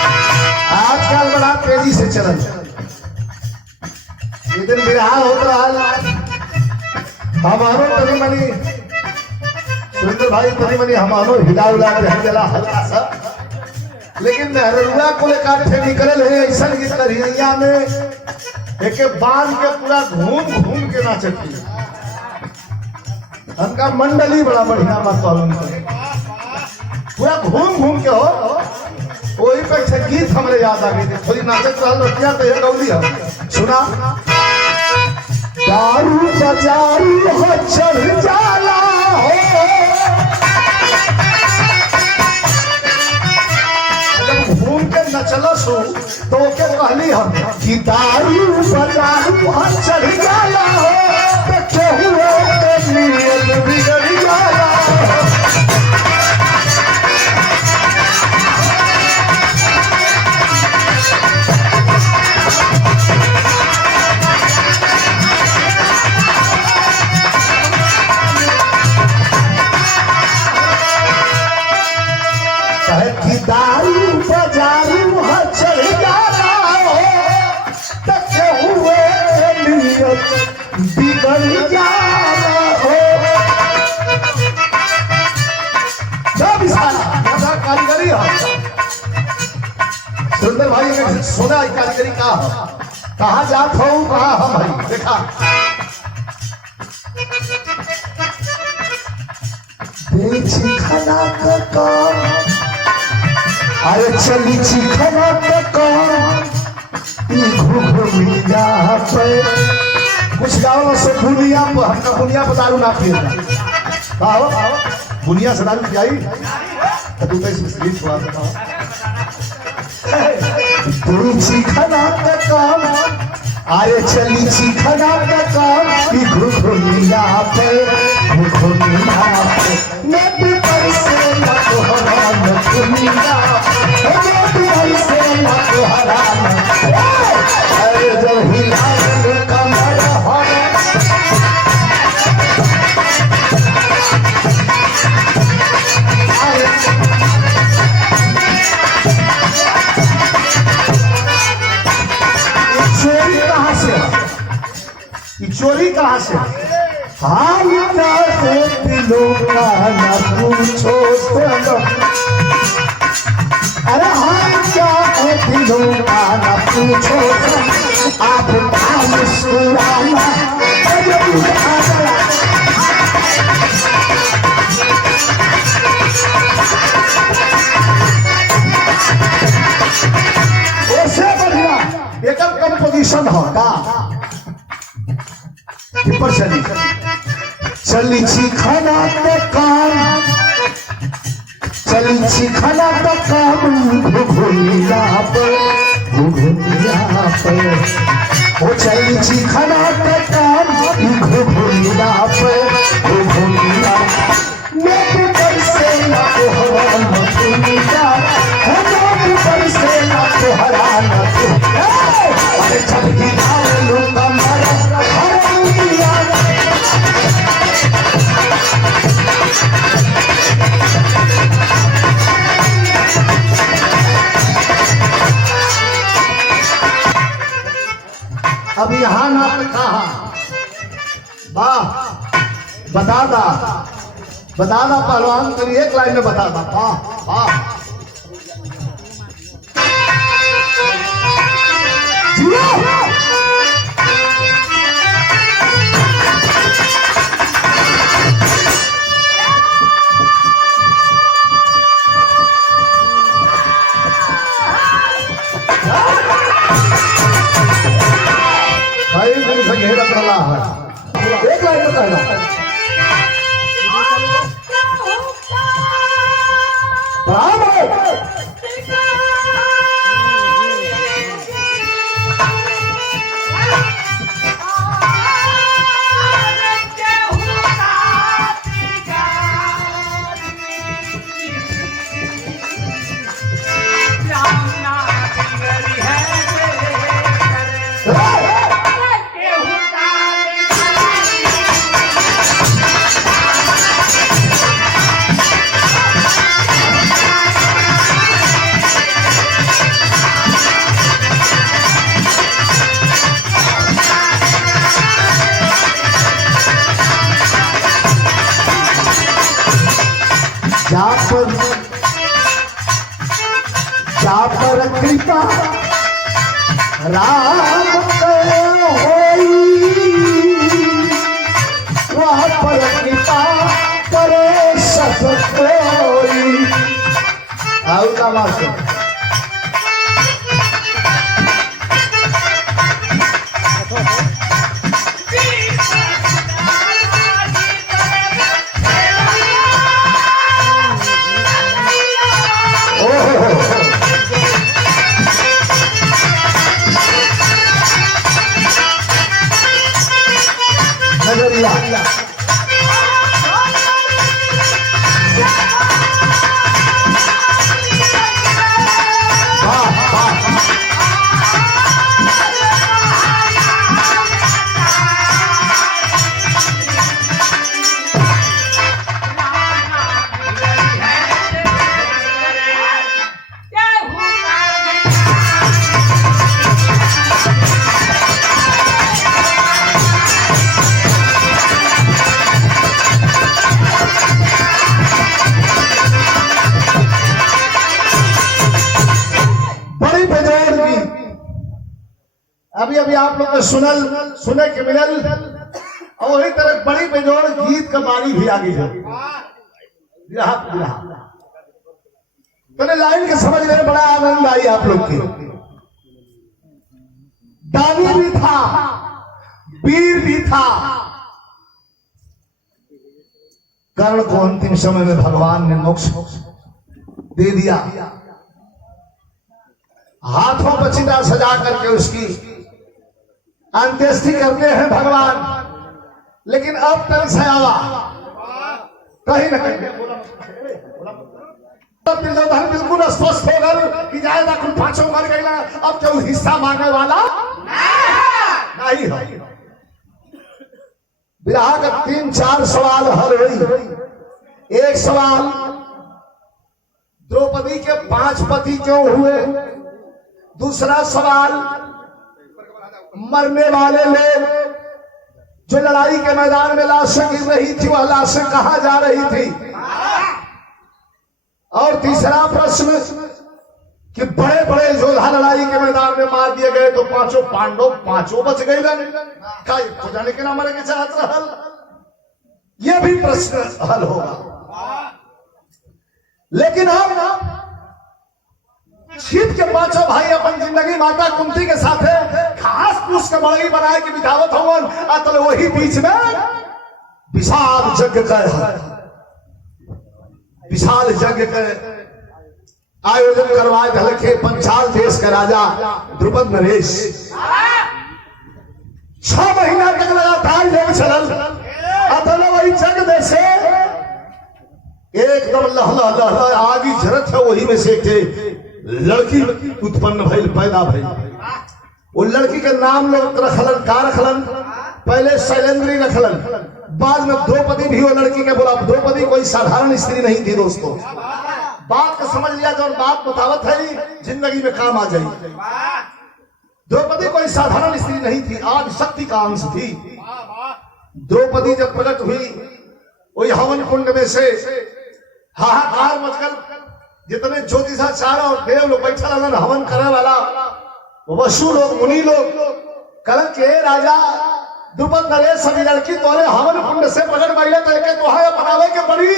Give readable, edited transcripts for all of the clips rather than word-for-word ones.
आजकल बड़ा तेजी से चल दिन बिरहा होता रहा हमारो तनी मनी सुंदर भाई तनी मनी हमारो हिला उला के जला हल्का सा लेकिन नहरुआ को लेकर थे निकल है ऐसा की करिया में एक बांध के पूरा घूम घूम के नाचती हमका मंडली बड़ा बढ़िया बात पूरा घूम घूम के हो वही पे गीत हमरे याद आ गई थोड़ी नाचत रहल रतिया तो ये गौली हम सुना दारू बजारू हो चढ़ जाला हो जब घूम के नचलस हो तो के कहली हम कि दारू बजारू हो चढ़ जाला हो तो केहू के नियत बिगड़ जाला दारू बजारू चढ़ जाला हो तके हुए नियत बिगड़ जाला हो जब सारा कारीगरी है सुंदर भाई ने सोना कारीगरी का कहाँ जात हो कहाँ हम भाई देखा बेची खाना का काम अरे चली चिखना पे घुघुनिया पे कुछ गाँव से बुनिया पर हमका बुनिया पर दारू ना पिएगा आओ बुनिया से दारू पियाई तो तू तो छोड़ा बताओ तू चिखना पे काम अरे चली चिखना पे काम घुघुनिया पे मैं भी पैसे न तोहरा न दुनिया अरे जब हिला कमर चोरी कहाँ से चोरी कहाँ से हम दिलों का न पूछो अरे हम क्या है दिलों का न पूछो आप मुस्कुराना ऐसे बढ़िया एक कंपोजिशन हो का पर चली चली चिखना पे काम चली चिखना पे काम घुघुनिया पे ओ चली चिखना पे काम घुघुनिया पे घुघुनिया मेरे पैसे ना तोहरा न दुनिया मेरे पैसे ना तोहरा न दुनिया अरे जब गिरा लो कमर अब यहाँ ना कहा वाह बता दा पहलवान तेरी एक लाइन में बता दा वाह वाह घेरा पड़ा है एक लाइन बताना पर कृपा राम होई वहाँ पर कृपा करे सब कोई। आओ का मास्टर नजरिया अभी अभी आप लोग ने सुने के मिलल और वही तरह बड़ी बेजोड़ गीत का बानी भी आगे है। तो लाइन के समझ में बड़ा आनंद आई आप लोग की। दानी भी था, वीर भी था, कर्ण को अंतिम समय में भगवान ने मोक्ष दे दिया। हाथों पर चिता सजा करके उसकी अंत्येष्टि करते हैं भगवान। लेकिन अब तक सयावा कहीं न कहीं दुर्योधन बिल्कुल स्वस्थ हो गए कि जाएगा कुल पांचों मर गई ना, अब क्यों हिस्सा मांगने वाला नहीं हो। विराह का 3-4 सवाल हल हुई। एक सवाल, द्रौपदी के 5 पति क्यों हुए। दूसरा सवाल, मरने वाले लोग जो लड़ाई के मैदान में लाशें गिर रही थी वह लाशें कहां जा रही थी। और तीसरा प्रश्न कि बड़े बड़े योद्धा लड़ाई के मैदान में मार दिए गए तो 5 पांडव 5 बच गए तो जाने के ना मरे के चाहत रहल। यह भी प्रश्न हल होगा। लेकिन हम छिप के 5 भाई अपन जिंदगी माता कुंती के साथ खास पूछ के बड़ई बनाए की बितावत होवन। अतल वही बीच में विशाल यज्ञ का विशाल यज्ञ के आयोजन करवाए थे पंचाल देश के राजा द्रुपद नरेश। 6 महीना तक लगातार यज्ञ चलल। अतल वही यज्ञ में से एकदम लहला लहला आगी जरत है, वही में से लड़की उत्पन्न भइल, पैदा भइल। वो लड़की के नाम लोग रखलन, का रखलन, पहले शैलेंद्री रखलन, बाद में द्रौपदी भी वो लड़की के बोला। द्रौपदी कोई साधारण स्त्री नहीं थी दोस्तों। बात को समझ लिया जो बात बतावत है जिंदगी में काम आ जाए। द्रौपदी कोई साधारण स्त्री नहीं थी, आदि शक्ति का अंश थी। द्रौपदी जब प्रकट हुई वही हवन कुंड में से हाहाकार मचल। जितने ज्योतिषाचार्य और देव लोग बैठा रहन हवन करे वाला, वसु लोग, मुनि लोग कल के राजा द्रुपद नरेश सभी लड़की तोरे हवन कुंड से प्रकट भइले तो एके तोहाय अपनावे के पड़ी।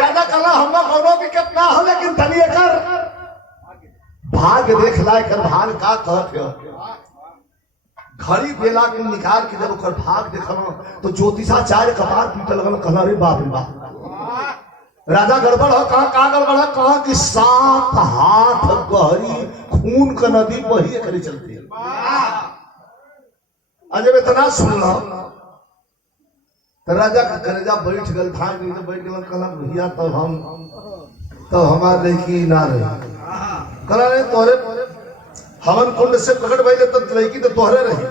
राजा कहला हमरा कोनो दिक्कत ना हो, लेकिन तनी एकर भाग देख लाए कर। भाग का कहत है घड़ी बेला के निकाल के जब ओकर भाग देखल तो ज्योतिषाचार्य कपार पीटे लगल। कहला रे बाप रे बाप, राजा गड़बड़ हो। कहा का गड़बड़ है? कहा कि 7 हाथ गहरी खून का नदी वही करी चलती है। जब इतना सुनना तो राजा का कलेजा बैठ गल, भाग नहीं तो बैठ गल। कहला भैया तब हमारे लड़की ना रही। कहला नहीं तोरे हवन कुंड से प्रकट भइले तो लड़की तो तोहरे रही।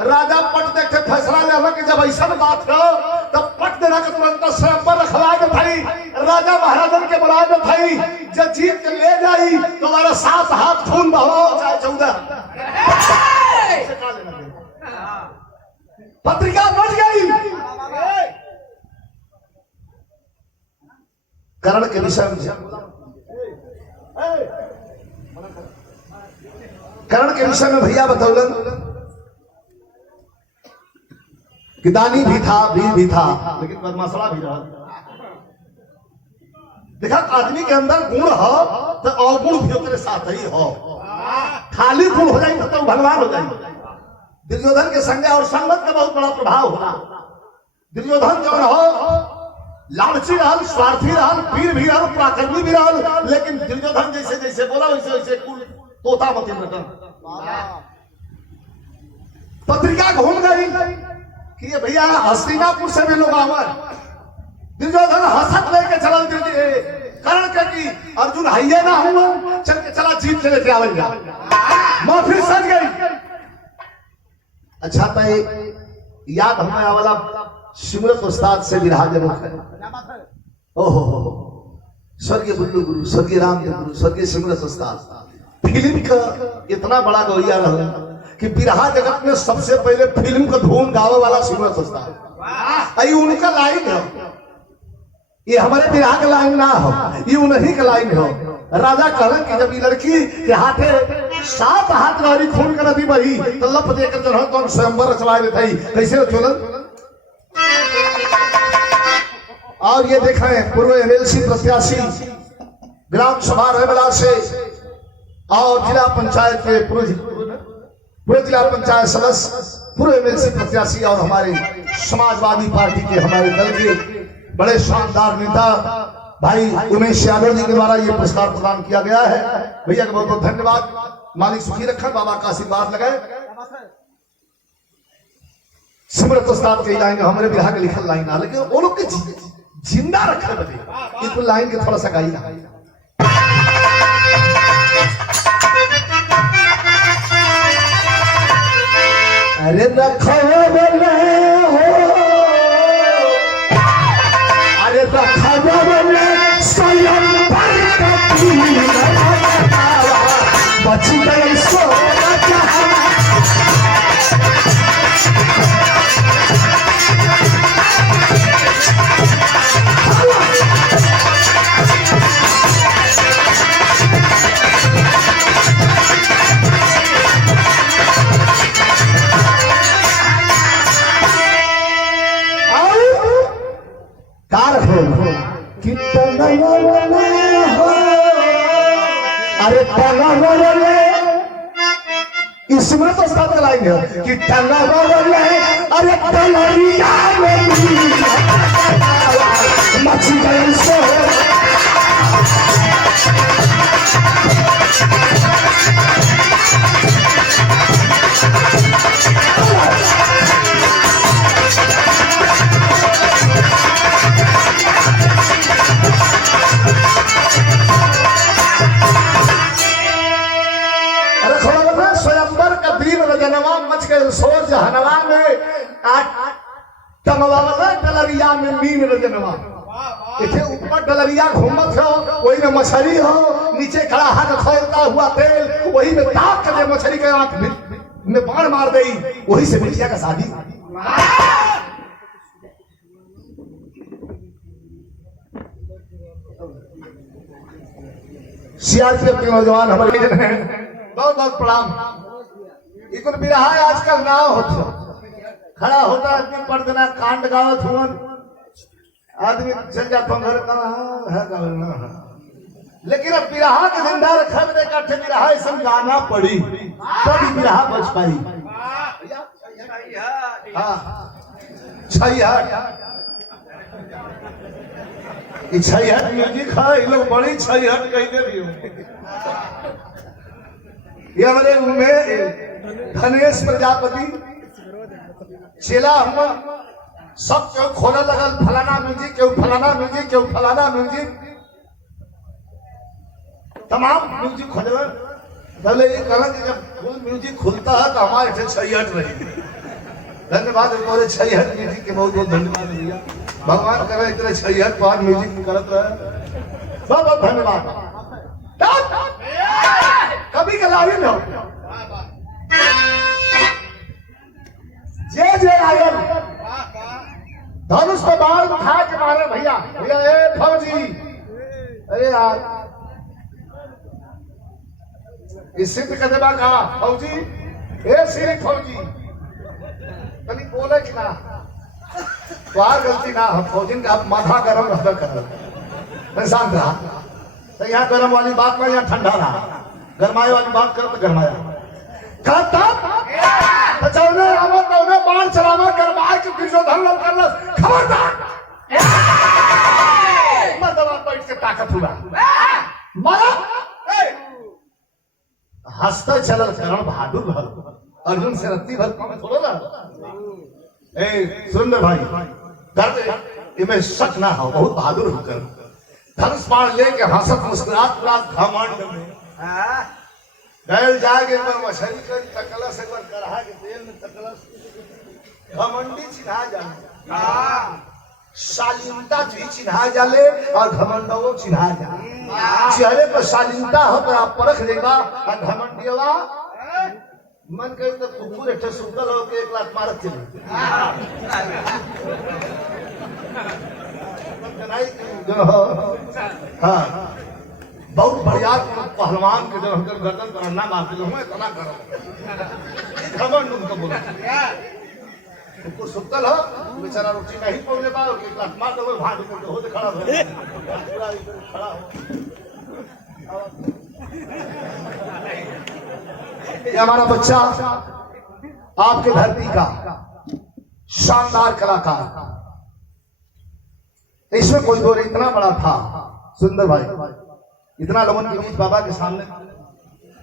राजा पट देखे फैसला ले कि जब ऐसा बात हो तब पट देना के तुरंत स्वयंवर रखवा के भाई राजा महाराजन के बुला दे भाई, जब जीत के ले जाई तुम्हारा 7 हाथ खून बहाओ चाहे 14। पत्रिका बच गई। कर्ण के विषय में कर्ण के विषय में भैया बतौलन कि दानी भी था, वीर भी था, लेकिन बदमाशड़ा भी रहा। देखा आदमी के अंदर गुण हो तो अवगुण भी तेरे साथ ही हो। खाली गुण हो जाए तो भगवान हो जाए। दुर्योधन के संग और संगत का बहुत बड़ा प्रभाव होगा। दुर्योधन जो हो लालची रहल, स्वार्थी रहल, वीर भी रहल, पराक्रमी भी रहल, लेकिन दुर्योधन जैसे जैसे बोला वैसे वैसे कुल तोता मती नटन। पत्रिका घूम गई कि ये भैया हस्तिनापुर से भी लोग आवर। दुर्योधन हसत लेके चला कर्ण के कि अर्जुन हाइये ना हुआ, चल के चला जीत ले लेके आवेगा। मां फिर सज गई। अच्छा भाई याद हमें वाला सिमरत उस्ताद से विराज है। ओहो स्वर्गीय बुल्लू गुरु, स्वर्गीय राम गुरु, स्वर्गीय सिमरत उस्ताद फिल्म का इतना बड़ा गौया रहा कि बिरहा जगत में सबसे पहले फिल्म का धूम गावे वाला सिमरत उस्ताद। आई उनका लाइन है, ये हमारे बिरहा का लाइन ना हो, ये उन्हीं का लाइन हो। राजा कहलन कि जब ये लड़की के हाथे 7 हाथ गाड़ी खून का नदी बही तो लप देकर जो तो स्वयंवर रचवाए देते ही कैसे चोलन। और ये देखा है पूर्व एमएलसी प्रत्याशी ग्राम सभा रेबला से और जिला पंचायत के पूर्व जिला पंचायत सदस्य, पूर्व एमएलसी प्रत्याशी और हमारे समाजवादी पार्टी के हमारे दल के बड़े शानदार नेता भाई उमेश यादव जी के द्वारा ये पुरस्कार प्रदान किया गया है। भैया का बहुत बहुत धन्यवाद। मालिक सुखी रखा, बाबा का आशीर्वाद लगाए। सिमरत उस्ताद के लाइन हमारे बिहार के लिखल लाइन है, लेकिन वो लोग के जिंदा रखे बदे इस लाइन के थोड़ा सा गाई ना। अरे रखो बोले हो, अरे रखो बोले स्वयं बच गए सो इसमें तो साथ लाएंगे कि अरे तलरिया मछली गए सो सोर जहनवा में डलरिया में मीन रजनवा इथे ऊपर डलरिया घूमत हो, वही में मछली हो, नीचे खड़ा हाथ खोलता हुआ तेल, वही में दाग कर दे मछली के आंख में बाण मार दई, वही से बिटिया का शादी। सीआरपीएफ के नौजवान हमारे बहुत बहुत प्रणाम। इकुन बिरहा आजकल ना होता, खड़ा होता आदमी पढ़ देना कांड गावत हुन, आदमी चल जाता घर का है गावना। लेकिन अब बिरहा के जिंदा रखा में एक अठ बिरहा ऐसा गाना पड़ी तभी बिरहा बच पाई। छहट म्यूजिक है, लोग बड़ी छहट कहते भी ये हमारे उनमें धनेश प्रजापति चेला हुआ, सब क्यों खोला लगल फलाना म्यूजिक, क्यों फलाना म्यूजिक, क्यों फलाना म्यूजिक, तमाम म्यूजिक खोले। पहले ये कहना कि जब फुल म्यूजिक खुलता है तो हमारे से छहट रही। धन्यवाद हमारे छहट म्यूजिक के बहुत बहुत धन्यवाद भैया। भगवान करे इतने छहट पार म्यूजिक करत रहे, बहुत बहुत धन्यवाद। कभी के लाइन हो जे जे आयल धनुष को बाल उठा के मारे भैया भैया ए फौजी, अरे यार इसी पे कहते बा का फौजी ए श्री फौजी कभी बोले कि ना तुम्हार गलती ना हम फौजी का माथा गरम रहता कर शांत रहा तो यहाँ गरम वाली बात में यहाँ ठंडा रहा गरमाए वाली बात करो तो गरमाया बाढ़ चलावा गरमाए के दुर्योधन लोग कर खबरदार दबा बैठ के ताकत हुआ मारा हंसते चलल करण बहादुर भर अर्जुन से रत्ती भर कम थोड़ा ना ए सुंदर भाई कर दे इमे शक ना हो बहुत बहादुर होकर धनुष बाण लेके हंसत मुस्कुरात घमंड में गैल जाके पर मछली कर तकला से पर करहा के तेल में तकला घमंडी चिन्हा जाने शालीनता भी चिन्हा जाले और घमंडो चिन्हा जाले चेहरे पर शालीनता हो पर आप परख लेगा और घमंडिया मन कहे तो कुकुर एक सुगल हो के 1 लाख मारत चले हाँ बहुत बढ़िया पहलवान के जब हमको गर्दन पर अन्ना मारते लोग मैं इतना करो घमंड उनको बोला कुकुर सुतल हो बेचारा रोटी नहीं पौने पाओ कि 1 लाख मार दो भाग के हो दे खड़ा हो खड़ा हो ये हमारा बच्चा आपके धरती का शानदार कलाकार इसमें कोई दौर इतना बड़ा था सुंदर भाई इतना लोगों के बीच बाबा के सामने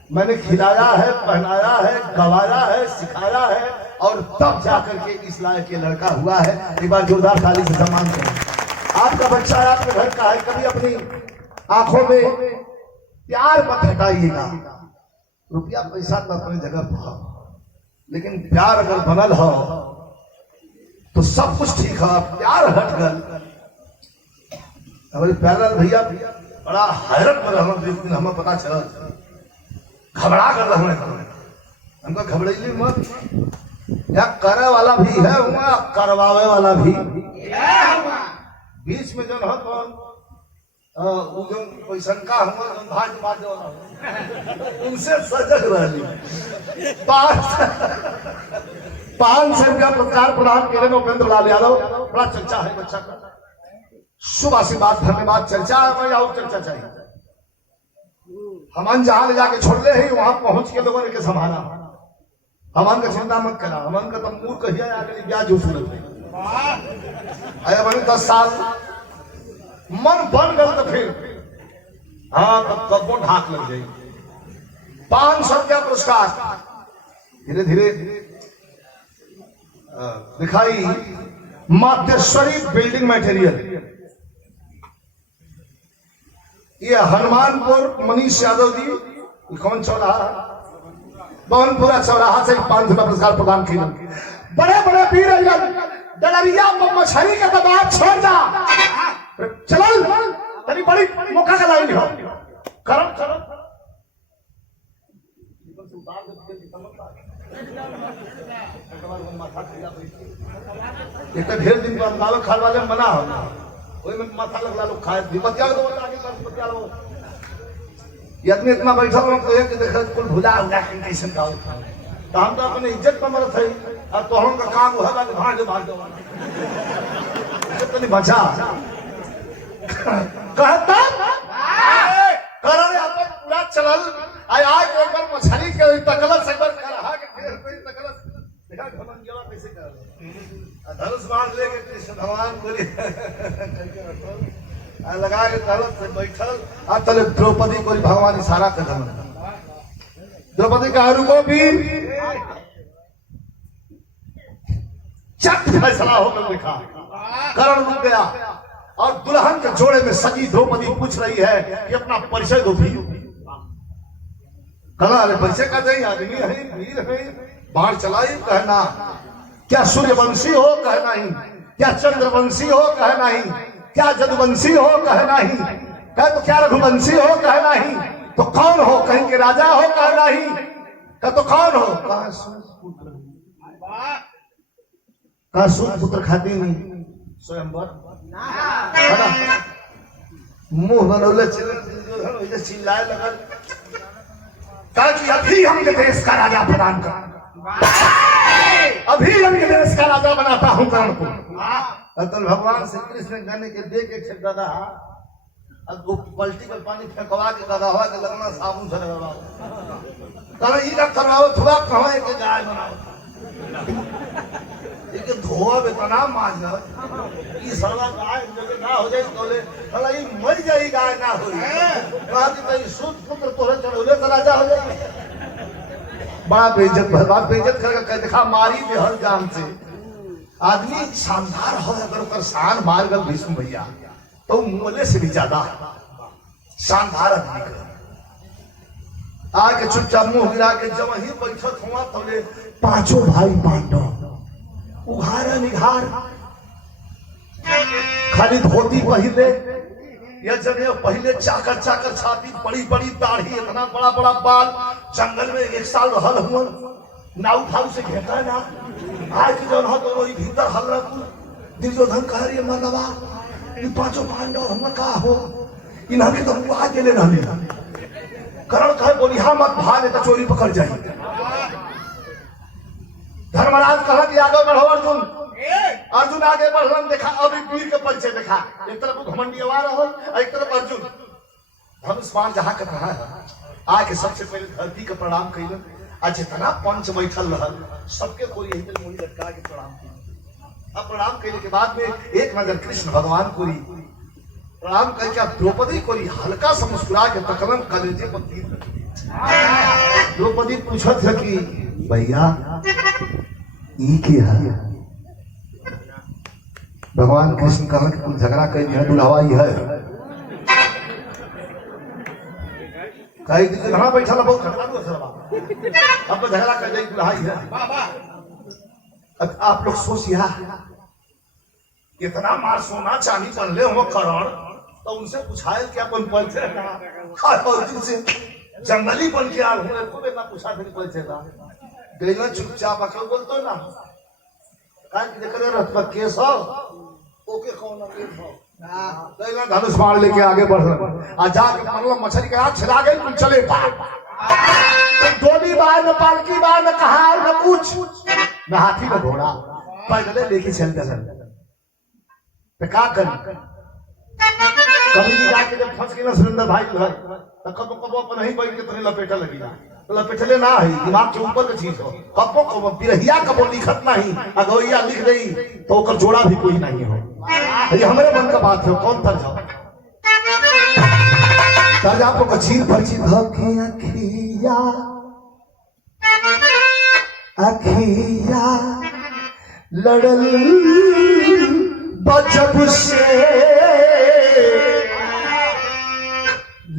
मैंने खिलाया है पहनाया है गवाया है सिखाया है और तब जाकर के इस लायक के लड़का हुआ है एक बार जोरदार ताली से सम्मान करें आपका बच्चा आपके घर का है कभी अपनी आंखों में प्यार मत हटाइएगा रुपया पैसा तो अपनी जगह पर लेकिन प्यार अगर बनल हो तो सब कुछ ठीक है प्यार हट गल हमारे प्यारा भैया बड़ा हैरत में रहना हमें पता चला घबरा कर रहने हमको घबराइए मत या करे वाला भी है करवावे वाला भी बीच में जो है तो पैसन का भाज बाज उनसे सजग रही 500 रुपया पुरस्कार प्रदान के उपेंद्र लाल यादव बड़ा चर्चा है बच्चा का शुभ आशीर्वाद धन्यवाद चर्चा है और चर्चा चाहिए हमन जहां ले जाके छोड़ ले ही वहां पहुंच के लोगों ने संभाला हमन का चिंता मत करा हमन का तो मूड कहिया आगे ब्याज उसूल आया बने 10 साल मन बन गल तो फिर हाँ तब कब्बो ढाक लग जाए 500 रुपया पुरस्कार धीरे धीरे दिखाई मातेश्वरी बिल्डिंग मटेरियल ये हनुमानपुर मनीष यादव जी कौन चौराहा बहुनपुरा चौराहा से 500 रुपया पुरस्कार प्रदान किया बड़े बड़े वीर डलरिया मछली का दबाव छोड़ना चल तरी बड़ी मौका का लाइन हो करम चलो एक ढेर दिन बाद दावे खाने वाले मना हो ओई में माथा लगला लोग खाए दिमतिया दो आगे कर दिमतिया लो इतने इतना बैठा लोग तो एक देख कुल भुला उला के कैसे का तो हम तो अपने इज्जत पर मरत है और तोहरों का काम हुआ कि भाग दो इज्जत नहीं बचा कहता करने अपन पूरा चलल आय आज एक बार मछली के तकलस एक बार करहा के फिर कोई तकलस देखा घमन गेला कैसे कर धनुष बाण लेके कृष्ण भगवान बोले लगा के तलत से बैठल आ तले द्रौपदी को भगवान इशारा कर दम द्रौपदी का रुको वीर चट फैसला होकर लिखा करण रुक गया और दुल्हन के जोड़े में सजी द्रौपदी पूछ रही है कि अपना परिचय दो भी कला अरे परिचय का नहीं आदमी है वीर है बाढ़ चलाई कहना क्या सूर्यवंशी हो कह नहीं क्या चंद्रवंशी हो कह नहीं क्या जदुवंशी हो कह नहीं कह तो क्या रघुवंशी हो कह नहीं तो कौन हो कहीं के राजा हो कह नहीं कह तो कौन हो कहा सूत पुत्र खाती नहीं स्वयंवर मुंह बनौले चिल्लाए लगल कहा कि अभी हमने देश का राजा प्रदान कर, अभी हमने देश का राजा बनाता हूं कर्ण को। तो भगवान श्री कृष्ण कहने के देख एक दादा अब वो पलटी का पानी फेंकवा के दादा हवा के लगना साबुन से लगवा कहा ई ना करवाओ थोड़ा कहा एक गाय बनाओ एक धोआ बेतना मान ई सरवा गाय जगह ना हो जाए तोले भला ई मर जाई गाय ना होई कहा कि भाई सूत पुत्र तोरे चढ़ोले तो राजा हो जाए। बड़ा बेइज्जत करके देखा मारी दे हर जान से आदमी शानदार हो अगर ओकर शान मार गल भीष्म भैया तो मोले से भी ज्यादा शानदार आदमी कर आके चुपचाप मुंह गिरा के जब ही बैठत हुआ तोले पांचों भाई पांडव उघार निघार खाली धोती पहले या जने पहले चाकर चाकर छाती बड़ी बड़ी दाढ़ी इतना बड़ा बड़ा बाल जंगल में एक साल रहल हुआ नाउ ठाउ से घेटा ना आज जो हो तो वही भीतर हल रखू दुर्योधन कह रही मगवा ये पांचों पांडव हम का हो इन्हें तो हम आ गेले रहली करण कहे बोली हां मत भाग तो चोरी पकड़ जाई। धर्मराज कहा कि आगे बढ़ो अर्जुन, अर्जुन आगे बढ़लन देखा अभी वीर के परिचय देखा एक तरफ घमंडी आवाज हो एक तरफ अर्जुन धनुष बाण जहां का कहा आके सबसे पहले धरती का प्रणाम कइलन आ जितना पंच बैठल रहल सबके कोई यही मोली लटका के प्रणाम किया। अब प्रणाम करने के बाद में एक नजर कृष्ण भगवान को प्रणाम करके द्रौपदी को हल्का सा मुस्कुरा के तकरम कलेजे पर तीर द्रौपदी पूछत है कि भैया ई के है भगवान कृष्ण कहा कि कुछ झगड़ा कर दिया दुलावा ही है कहीं कहाँ बैठा बहुत झगड़ा दो सर अब झगड़ा कर जाए दुल्हाई है। आप लोग सोचिए कितना मार सोना चांदी बनले हो करण तो उनसे पूछायल क्या अपन परिचय से जंगली बन के आल हूँ खूब इतना पूछा फिर परिचय था गैला चुपचाप अकल बोलतो ना कहा कि देख रहे रथ केस हो ओके कौन केस हो गैला धनुष बाण लेके आगे बढ़ रहे आ जाके मतलब मछली के हाथ छिला गई तुम चले डोली बार न पालकी बार न कहार न कुछ न हाथी न घोड़ा पैदल लेके चलते तो क्या कर कभी भी जाके जब फंस गया सुरेंद्र भाई तो कबो कबो अपन नहीं बैठ के तने लपेटा लगी तो लपेटले ना है दिमाग के ऊपर की चीज हो कबो कबो बिरहिया कबो लिखत नहीं अगोइया लिख दई तो ओकर जोड़ा भी कोई नहीं हो ये हमारे मन का बात है कौन तर्ज हो तर्ज आपको कचीर परिचित हो कि अखिया अखिया लड़ल बजब से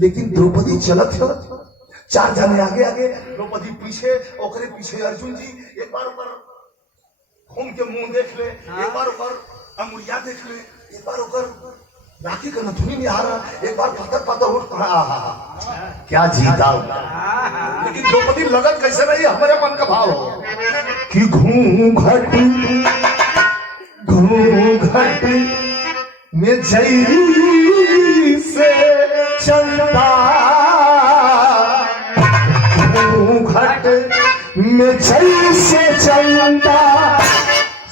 लेकिन द्रौपदी चलत है चार जने आगे आगे द्रौपदी पीछे ओकरे पीछे अर्जुन जी एक बार ऊपर घूम के मुंह देख ले एक बार ऊपर अंगुलियां देख ले एक बार ऊपर राखी का नथुनी नहीं आ रहा एक बार पातर पातर उठ क्या जीता लेकिन द्रौपदी लगन कैसे रही हमारे मन का भाव हो कि घूंघट में जई से चलता घूंघट में जई से चलता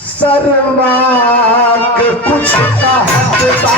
सर्वाक कुछ कहता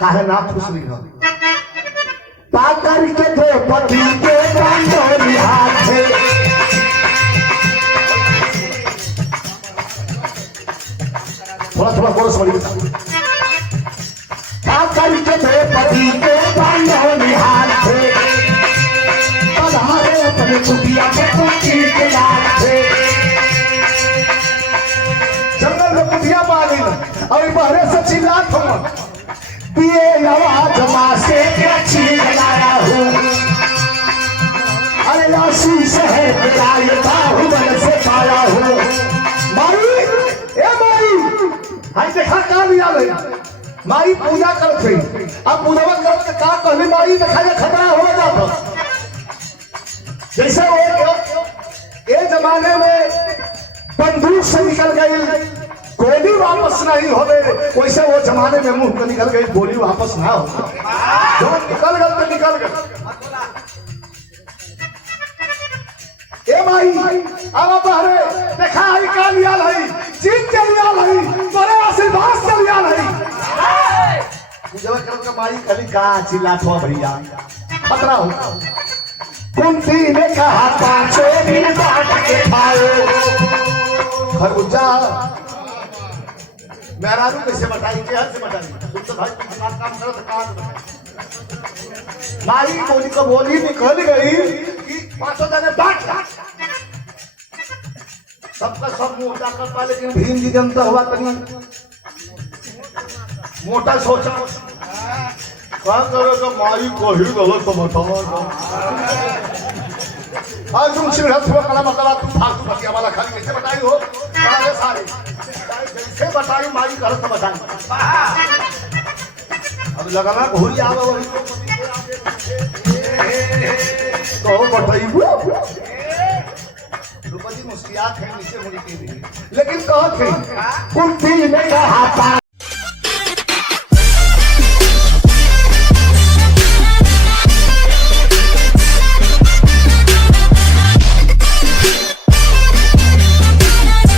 काहे ना खुश रही हो पाकर के द्रौपदी के बांधोरी हाथे थोड़ा थोड़ा कोरस वाली पाकर के द्रौपदी के बांधोरी हाथे पधारे अपने कुटिया पे कुटी के लाथे जंगल में कुटिया मारी और बहरे से चिल्लात हो पिए आवाज माँ से क्या छीन लाया हूँ अरे आशीष है तेरा ये बाहुबल से पाया हूँ माई ए माई हाय देखा का लिया ले माई पूजा करत है अब पूजा करत के का कहली माई देखा जे खतरा हो जात जैसे वो ए जमाने में बंदूक से निकल गई गोली वापस नहीं होवे वैसे वो जमाने में मुंह में निकल गई गोली वापस ना हो जो निकल गए तो निकल गए ए भाई अब बहरे देखा है का लिया है जीत के लिया है बड़े आशीर्वाद से लिया है पूजा करत के माई खाली का चिल्लात हो भैया खतरा हो कुंती ने कहा पांचों दिन बांट के खाओ खरबूजा मेहरारू कैसे बताई के हद से बताई तुम तो भाई कुछ काम करो तो काम माई बोली को बोली निकल गई कि 500 जने बांट सबका सब मोटा कर पा लेकिन भीम जी जनता हुआ तनी मोटा सोचा क्या करो तो माई को ही गलत तो बताओ आज तुम सिर्फ थोड़ा कला मतलब तुम फालतू बतिया वाला खाली कैसे बताई हो सारे सारे जैसे बताई माई गलत तो बताई अब लगाना भूल जाओ वही तो बताई द्रौपदी मुस्कियात है नीचे मुड़ी के लिए लेकिन कहा थे कुंती ने कहा